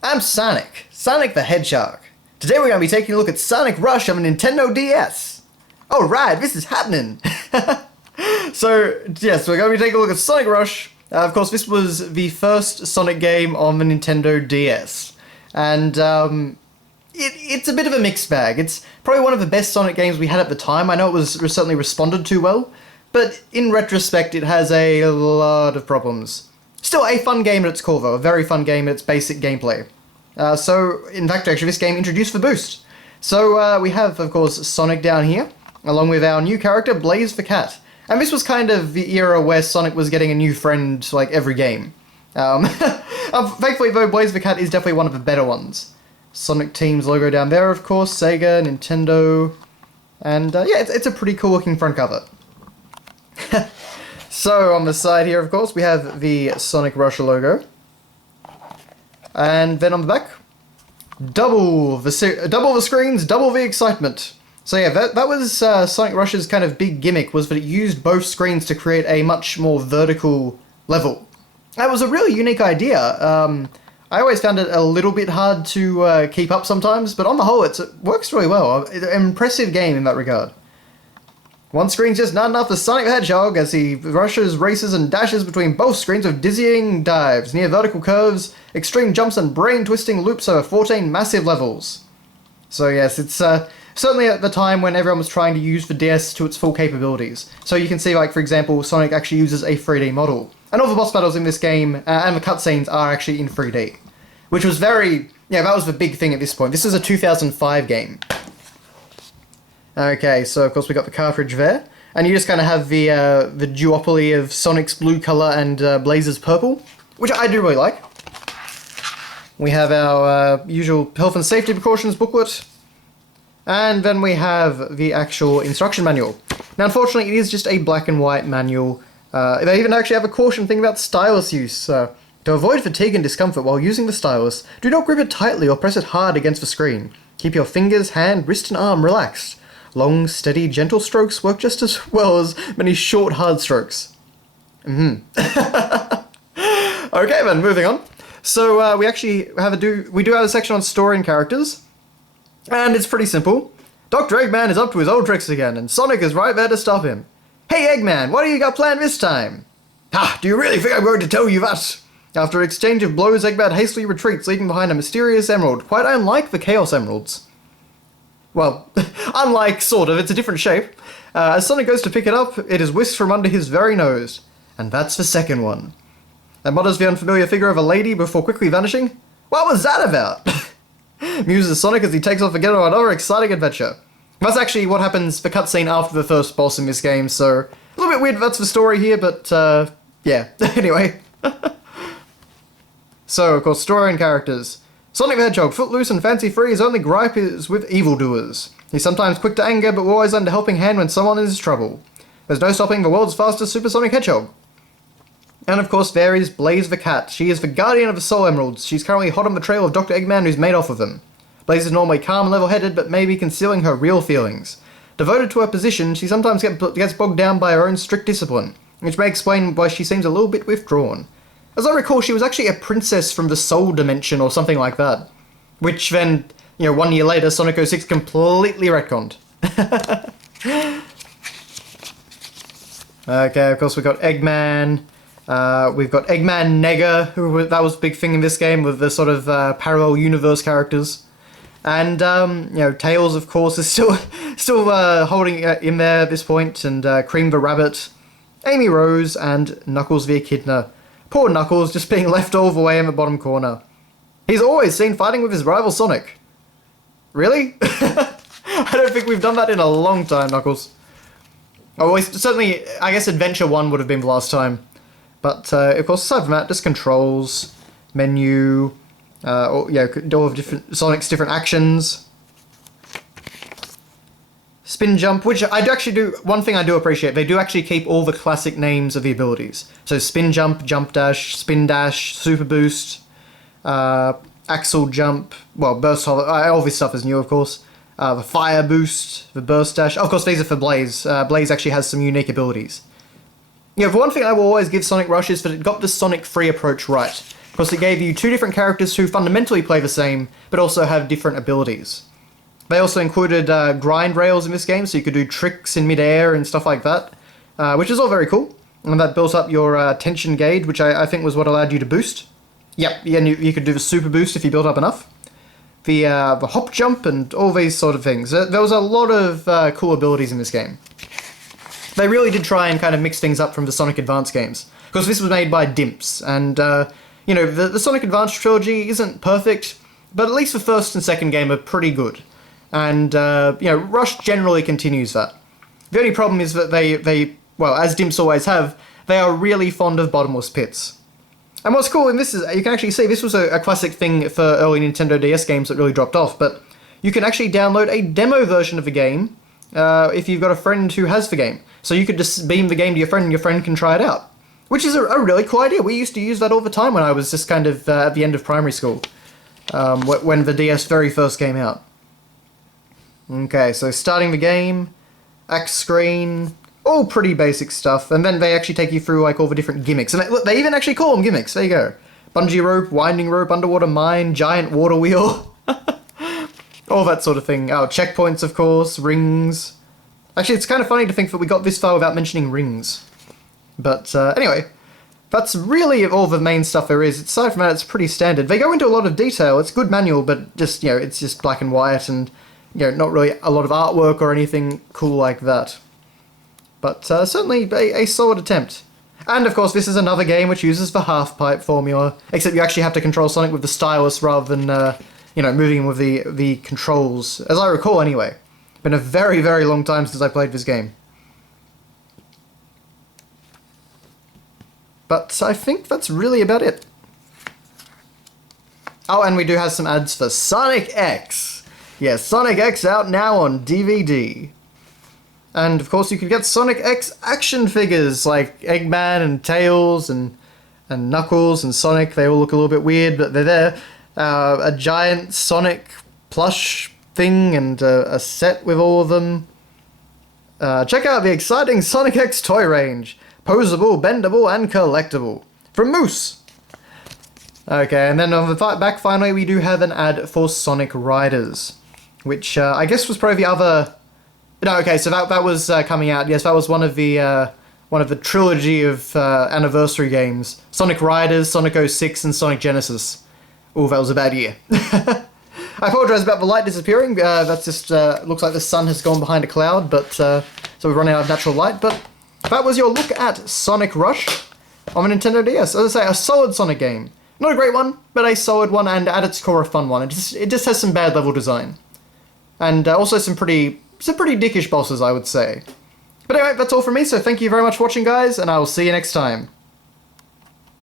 I'm Sonic, Sonic the Hedgehog. Today we're going to be taking a look at Sonic Rush on a Nintendo DS. Alright, this is happening! So, yes, we're going to be taking a look at Sonic Rush. Of course, this was the first Sonic game on the Nintendo DS. And, it's a bit of a mixed bag. It's probably one of the best Sonic games we had at the time. I know it was certainly responded to well, but in retrospect it has a lot of problems. Still a fun game at its core though, a very fun game at its basic gameplay. So, in fact, actually, this game introduced the boost. So, we have, of course, Sonic down here, along with our new character, Blaze the Cat. And this was kind of the era where Sonic was getting a new friend, like, every game. Thankfully, though, Blaze the Cat is definitely one of the better ones. Sonic Team's logo down there, of course, Sega, Nintendo, and, yeah, it's a pretty cool-looking front cover. So, on the side here, of course, we have the Sonic Rush logo. And then on the back, double the screens, double the excitement. So yeah, that was Sonic Rush's kind of big gimmick, was that it used both screens to create a much more vertical level. That was a really unique idea. I always found it a little bit hard to keep up sometimes, but on the whole, it works really well. An impressive game in that regard. One screen's just not enough for Sonic the Hedgehog as he rushes, races, and dashes between both screens with dizzying dives, near vertical curves, extreme jumps, and brain-twisting loops over 14 massive levels. So yes, it's certainly at the time when everyone was trying to use the DS to its full capabilities. So you can see, like, for example, Sonic actually uses a 3D model. And all the boss battles in this game, and the cutscenes, are actually in 3D. Which was very... yeah, that was the big thing at this point. This is a 2005 game. Okay, so of course we got the cartridge there, and you just kind of have the duopoly of Sonic's blue color and Blaze's purple, which I do really like. We have our usual health and safety precautions booklet, and then we have the actual instruction manual. Now, unfortunately, it is just a black and white manual. They even actually have a caution thing about stylus use. To avoid fatigue and discomfort while using the stylus, do not grip it tightly or press it hard against the screen. Keep your fingers, hand, wrist, and arm relaxed. Long, steady, gentle strokes work just as well as many short, hard strokes. Okay then, moving on. So we actually we do have a section on story and characters, and it's pretty simple. Dr. Eggman is up to his old tricks again, and Sonic is right there to stop him. Hey Eggman, what do you got planned this time? Ha! Do you really think I'm going to tell you that? After an exchange of blows, Eggman hastily retreats, leaving behind a mysterious emerald, quite unlike the Chaos Emeralds. Well, unlike, sort of, it's a different shape. As Sonic goes to pick it up, it is whisked from under his very nose. And that's the second one. And mutters the unfamiliar figure of a lady before quickly vanishing. What was that about? Muses Sonic as he takes off again on another exciting adventure. That's actually what happens, the cutscene after the first boss in this game, so... a little bit weird that's the story here, but, yeah. Anyway. So, of course, story and characters. Sonic the Hedgehog, footloose and fancy-free, his only gripe is with evildoers. He's sometimes quick to anger, but always lend a helping hand when someone is in trouble. There's no stopping the world's fastest supersonic hedgehog. And of course there is Blaze the Cat. She is the guardian of the Soul Emeralds. She's currently hot on the trail of Dr. Eggman, who's made off with them. Blaze is normally calm and level-headed, but may be concealing her real feelings. Devoted to her position, she sometimes gets bogged down by her own strict discipline, which may explain why she seems a little bit withdrawn. As I recall, she was actually a princess from the Soul Dimension or something like that. Which then, 1 year later, Sonic 06 completely retconned. Okay, of course we've got Eggman. We've got Eggman Nega, that was a big thing in this game with the sort of parallel universe characters. And, Tails, of course, is still holding in there at this point, and Cream the Rabbit, Amy Rose, and Knuckles the Echidna. Poor Knuckles, just being left all the way in the bottom corner. He's always seen fighting with his rival Sonic. Really? I don't think we've done that in a long time, Knuckles. Oh, certainly, I guess Adventure 1 would have been the last time. But, of course, aside from that, just controls, menu, all of Sonic's different actions. Spin jump, which I do actually do, one thing I do appreciate, they do actually keep all the classic names of the abilities. So spin jump, jump dash, spin dash, super boost, axle jump, well, burst, all this stuff is new, of course. The fire boost, the burst dash, of course these are for Blaze. Blaze actually has some unique abilities. For one thing I will always give Sonic Rush is that it got the Sonic free approach right. because it gave you two different characters who fundamentally play the same, but also have different abilities. They also included grind rails in this game, so you could do tricks in midair and stuff like that, which is all very cool. And that built up your tension gauge, which I think was what allowed you to boost. Yep, and you could do the super boost if you built up enough. The hop jump and all these sort of things. There was a lot of cool abilities in this game. They really did try and kind of mix things up from the Sonic Advance games. Because this was made by Dimps, and, you know, the Sonic Advance trilogy isn't perfect, but at least the first and second game are pretty good. And, you know, Rush generally continues that. The only problem is that they, well, as Dimps always have, they are really fond of bottomless pits. And what's cool in this is, you can actually see, this was a classic thing for early Nintendo DS games that really dropped off, but you can actually download a demo version of the game if you've got a friend who has the game. So you could just beam the game to your friend and your friend can try it out. Which is a really cool idea. We used to use that all the time when I was just kind of at the end of primary school. When the DS very first came out. Okay, so starting the game, X screen, all pretty basic stuff, and then they actually take you through like all the different gimmicks. And look, they even actually call them gimmicks, there you go. Bungee rope, winding rope, underwater mine, giant water wheel. All that sort of thing. Oh, checkpoints of course, rings. Actually, it's kind of funny to think that we got this far without mentioning rings. But anyway, that's really all the main stuff there is. Aside from that, it's pretty standard. They go into a lot of detail. It's good manual, but just, you know, it's just black and white and, you know, not really a lot of artwork or anything cool like that. But certainly a solid attempt. And of course, this is another game which uses the half-pipe formula, except you actually have to control Sonic with the stylus rather than, you know, moving him with the controls, as I recall anyway. Been a very, very long time since I played this game. But I think that's really about it. Oh, and we do have some ads for Sonic X. Yes, Sonic X out now on DVD. And of course you can get Sonic X action figures like Eggman and Tails and Knuckles and Sonic. They all look a little bit weird, but they're there. A giant Sonic plush thing and a set with all of them. Check out the exciting Sonic X toy range. Posable, bendable, and collectible. From Moose! Okay, and then on the back finally we do have an ad for Sonic Riders. Which I guess was probably the other... No, okay, so that was coming out. Yes, that was one of the trilogy of anniversary games. Sonic Riders, Sonic 06, and Sonic Genesis. Ooh, that was a bad year. I apologise about the light disappearing. That's just looks like the sun has gone behind a cloud, but so we're running out of natural light. But that was your look at Sonic Rush on the Nintendo DS. As I say, a solid Sonic game. Not a great one, but a solid one, and at its core a fun one. It just has some bad level design, and also some pretty dickish bosses, I would say. But anyway, that's all from me. So thank you very much for watching, guys, and I will see you next time.